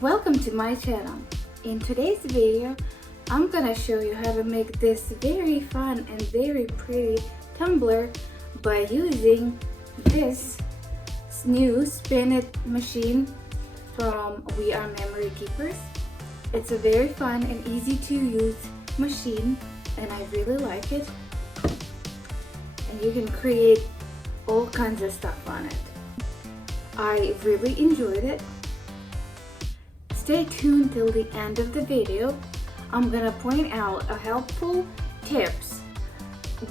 Welcome to my channel. In today's video, I'm gonna show you how to make this very fun and very pretty tumbler by using this new spin it machine from We Are Memory Keepers. It's a very fun and easy to use machine and I really like it. And you can create all kinds of stuff on it. I really enjoyed it. Stay tuned till the end of the video. I'm gonna point out a helpful tips,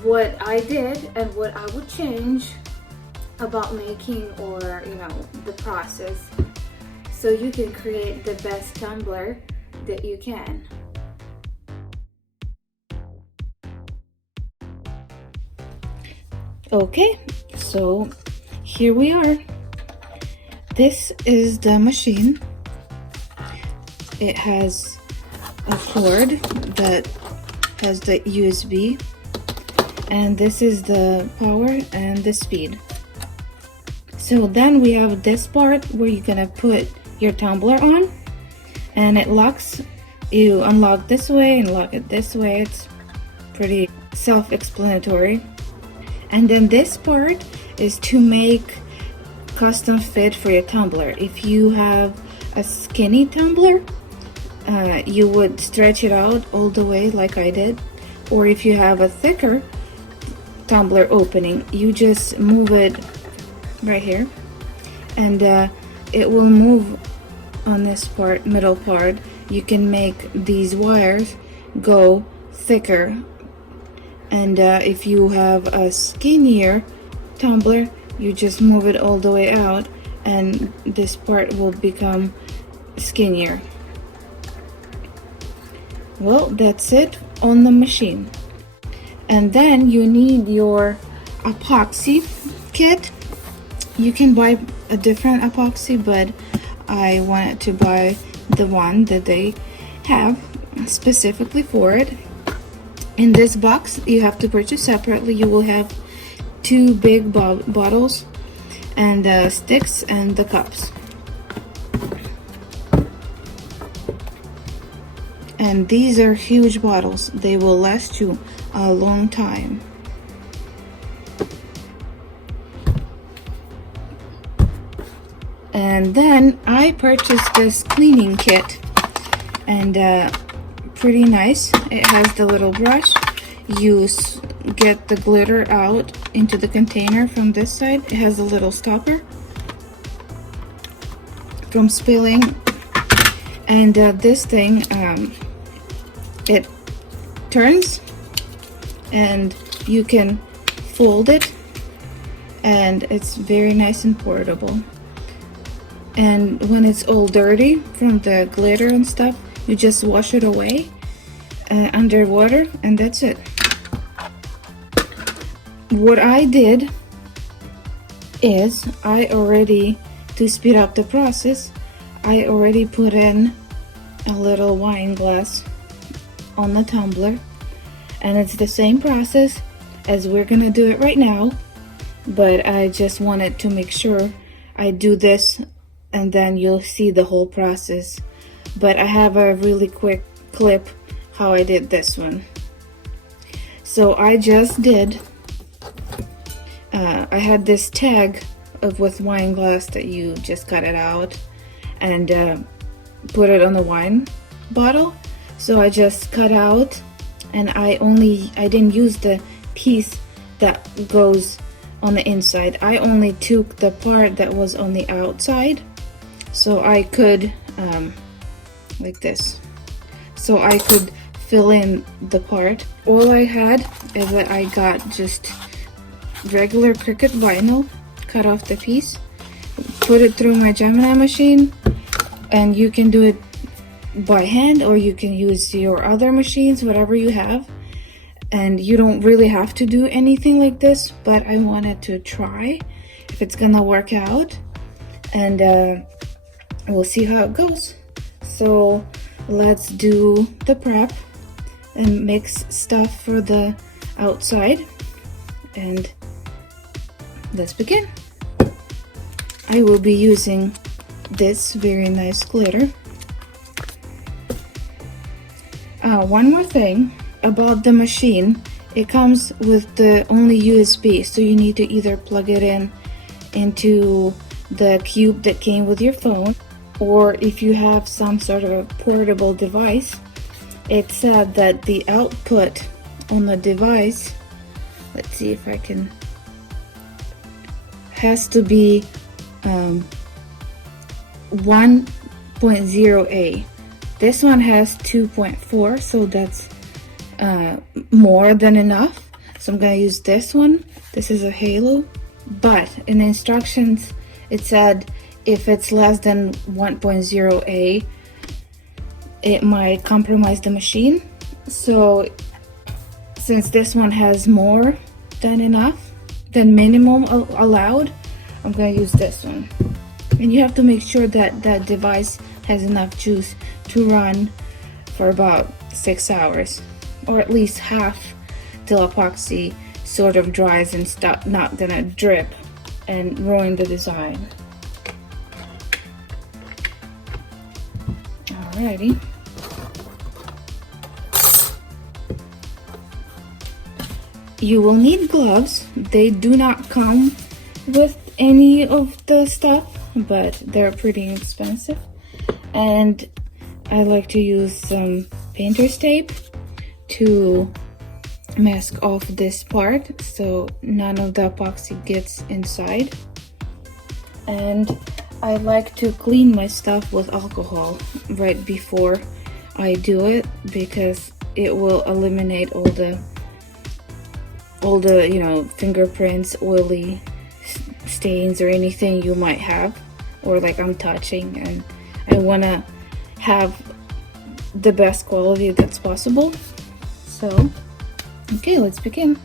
what I did and what I would change about making or the process, so you can create the best tumbler that you can. Okay, so here we are. This is the machine. It has a cord that has the USB, and this is the power and the speed. So then we have this part where you're gonna put your tumbler on, and it locks. You unlock this way and lock it this way. It's pretty self-explanatory. And then this part is to make custom fit for your tumbler. If you have a skinny tumbler, you would stretch it out all the way like I did, or if you have a thicker tumbler opening, you just move it right here, and it will move on this part, middle part. You can make these wires go thicker, and if you have a skinnier tumbler, you just move it all the way out and this part will become skinnier. Well, that's it on the machine. And then you need your epoxy kit. You can buy a different epoxy, but I wanted to buy the one that they have specifically for it. In this box, you have to purchase separately. You will have two big bottles and sticks and the cups. And these are huge bottles. They will last you a long time. And then I purchased this cleaning kit, and pretty nice. It has the little brush. You get the glitter out into the container from this side. It has a little stopper from spilling, and this thing it turns and you can fold it, and it's very nice and portable. And when it's all dirty from the glitter and stuff, you just wash it away under water, and that's it. What I did is to speed up the process, I already put in a little wine glass on the tumbler, and it's the same process as we're gonna do it right now, but I just wanted to make sure I do this and then you'll see the whole process. But I have a really quick clip how I did this one. So I just did I had this tag with wine glass that you just cut it out and put it on the wine bottle. So I just cut out, and I didn't use the piece that goes on the inside. I only took the part that was on the outside, so I could like this, so I could fill in the part. All I had is that I got just regular Cricut vinyl, cut off the piece, put it through my Gemini machine, and you can do it by hand or you can use your other machines, whatever you have. And you don't really have to do anything like this, but I wanted to try if it's gonna work out, and we'll see how it goes. So let's do the prep and mix stuff for the outside, and let's begin. I will be using this very nice glitter One more thing about the machine. It comes with the only USB, so you need to either plug it in into the cube that came with your phone, or if you have some sort of a portable device. It said that the output on the device, let's see if I can, has to be 1.0A. This one has 2.4, so that's more than enough. So I'm gonna use this one. This is a Halo, but in the instructions it said if it's less than 1.0A, it might compromise the machine. So since this one has more than enough, than minimum allowed, I'm gonna use this one. And you have to make sure that that device has enough juice to run for about 6 hours, or at least half, till epoxy sort of dries and stop, not gonna drip and ruin the design. Alrighty. You will need gloves. They do not come with any of the stuff, but they're pretty expensive. And I like to use some painter's tape to mask off this part so none of the epoxy gets inside. And I like to clean my stuff with alcohol right before I do it, because it will eliminate all the you know, fingerprints, oily stains, or anything you might have, or like I'm touching, and I want to have the best quality that's possible. So okay, let's begin.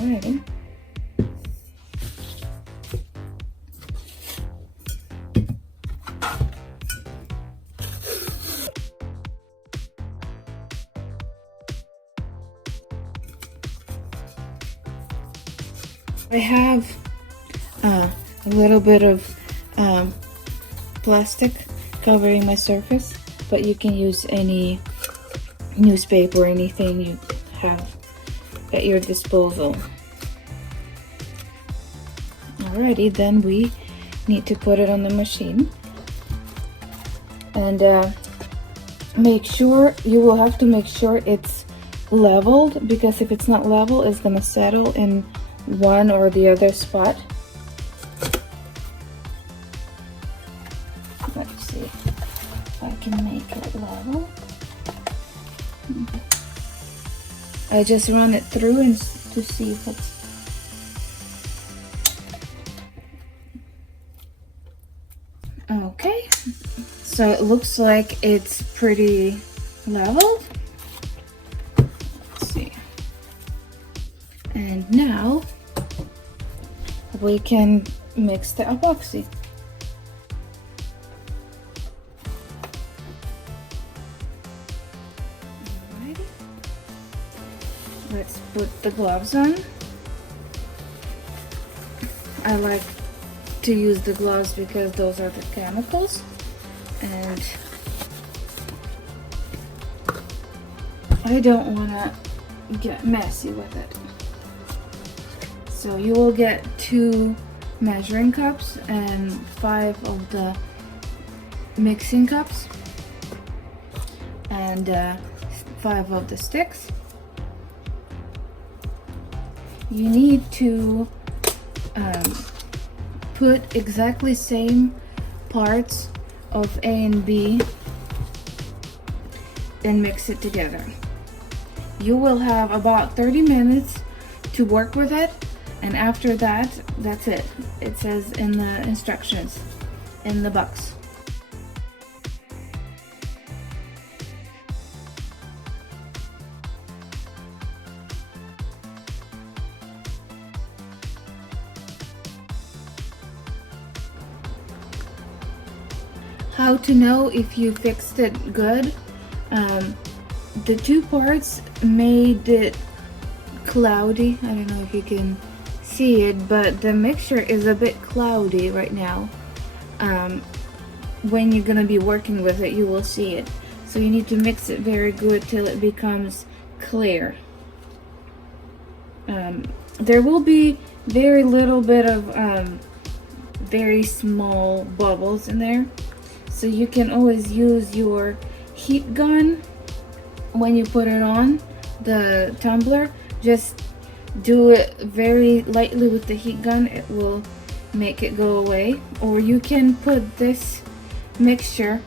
Alrighty. I have a little bit of plastic covering my surface, but you can use any newspaper or anything you have at your disposal. Alrighty, then we need to put it on the machine, and make sure, you will have to make sure it's leveled, because if it's not level, it's gonna settle in one or the other spot. Let's see if I can make it level. I just run it through and to see if it's okay. So it looks like it's pretty leveled. Let's see. And now we can mix the epoxy. Alrighty. Let's put the gloves on. I like to use the gloves because those are the chemicals, and I don't want to get messy with it. So you will get 2 measuring cups and 5 of the mixing cups and 5 of the sticks. You need to put exactly same parts of A and B and mix it together. You will have about 30 minutes to work with it, and after that, that's it. It says in the instructions in the box. How to know if you fixed it good? The 2 parts made it cloudy. I don't know if you can see it, but the mixture is a bit cloudy right now. When you're gonna be working with it, you will see it. So you need to mix it very good till it becomes clear. There will be very little bit of very small bubbles in there. So you can always use your heat gun when you put it on the tumbler. Just do it very lightly with the heat gun. It will make it go away. Or you can put this mixture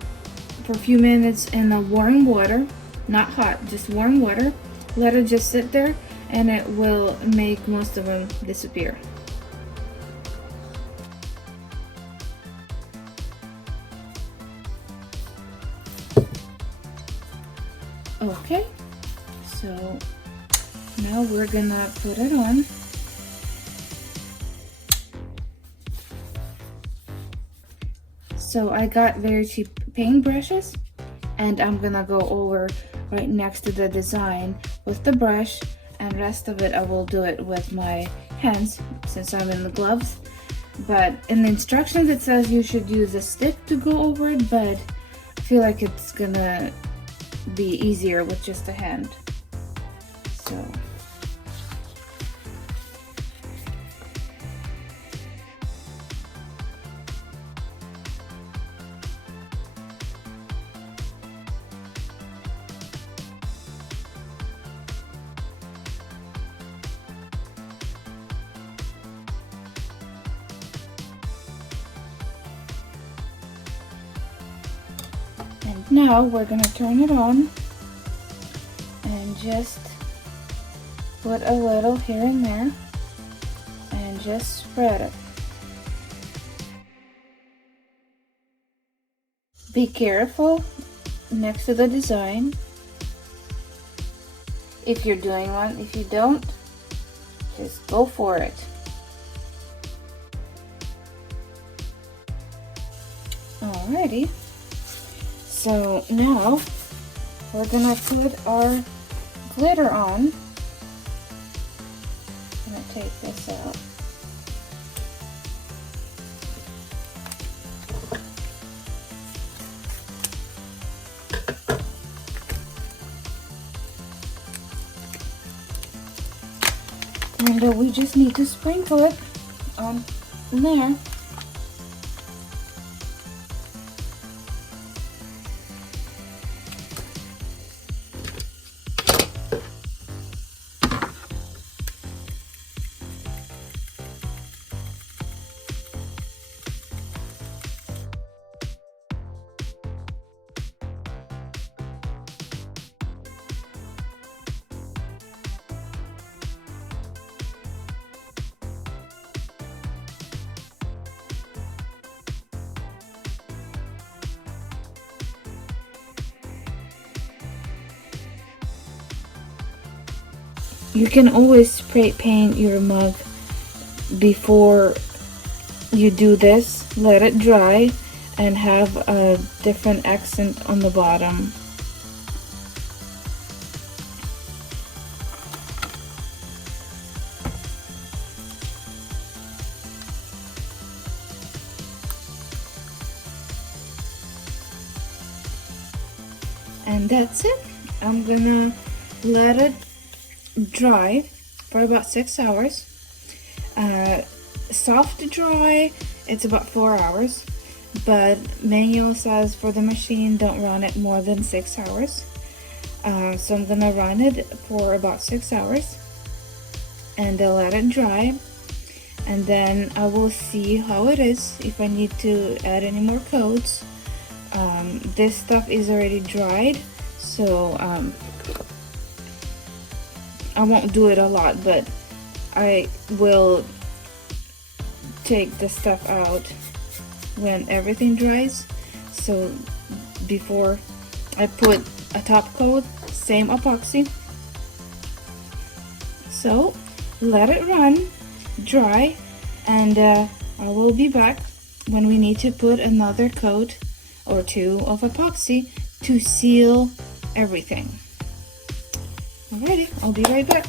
for a few minutes in the warm water, not hot, just warm water. Let it just sit there and it will make most of them disappear. Okay, so now we're gonna put it on. So I got very cheap paint brushes, and I'm gonna go over right next to the design with the brush, and rest of it I will do it with my hands since I'm in the gloves. But in the instructions it says you should use a stick to go over it, but I feel like it's gonna be easier with just a hand. So and now we're gonna turn it on and just put a little here and there and just spread it. Be careful next to the design if you're doing one. If you don't, just go for it. Alrighty. So now we're gonna put our glitter on. I'm gonna take this out. And we just need to sprinkle it on there. You can always spray paint your mug before you do this. Let it dry and have a different accent on the bottom. And that's it. I'm gonna let it dry for about 6 hours. Soft dry, it's about 4 hours, but manual says for the machine don't run it more than 6 hours. So I'm gonna run it for about 6 hours and I'll let it dry, and then I will see how it is, if I need to add any more coats. This stuff is already dried, so I won't do it a lot, but I will take the stuff out when everything dries. So before I put a top coat, same epoxy. So let it run, dry, and I will be back when we need to put another coat or two of epoxy to seal everything. Alrighty, I'll be right back.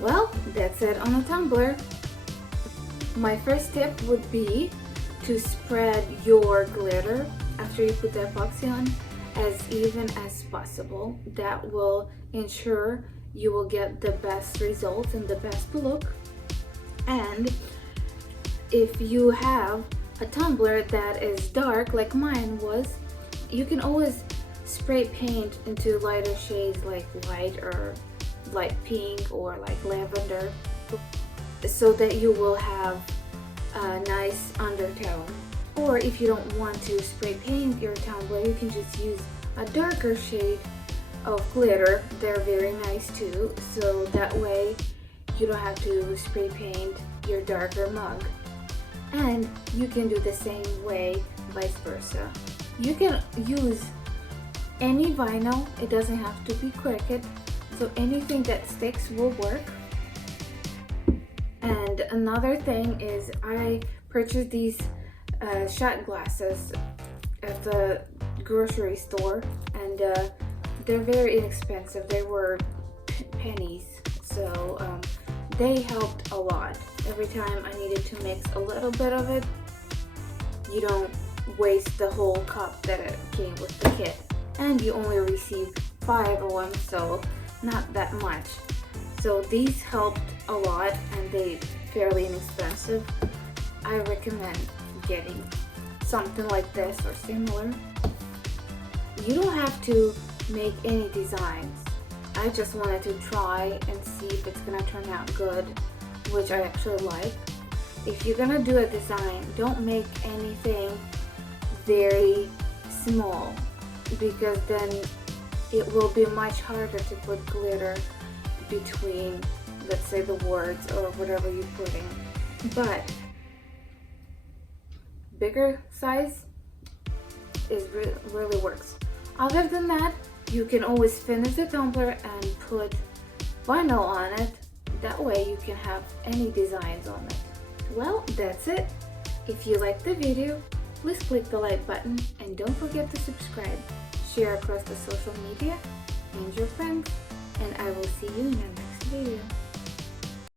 Well, that's it on a tumbler. My first tip would be to spread your glitter after you put the epoxy on as even as possible. That will ensure you will get the best results and the best look. And if you have a tumbler that is dark like mine was, you can always spray paint into lighter shades like white or light pink or like lavender, so that you will have a nice undertone. Or if you don't want to spray paint your tumbler, you can just use a darker shade of glitter. They're very nice too, so that way you don't have to spray paint your darker mug. And you can do the same way vice versa. You can use any vinyl, it doesn't have to be Cricut, so anything that sticks will work. And another thing is I purchased these shot glasses at the grocery store, and they're very inexpensive. They were pennies, so they helped a lot. Every time I needed to mix a little bit of it, you don't waste the whole cup that it came with the kit, and you only receive 5 of them, so not that much. So these helped a lot, and they fairly inexpensive. I recommend getting something like this or similar. You don't have to make any designs. I just wanted to try and see if it's gonna turn out good, which I actually like. If you're gonna do a design, don't make anything very small, because then it will be much harder to put glitter between, let's say, the words or whatever you're putting. But bigger size is really works. Other than that, you can always finish the tumbler and put vinyl on it. That way you can have any designs on it. Well, that's it. If you liked the video, please click the like button and don't forget to subscribe. Share across the social media and your friends, and I will see you in the next video.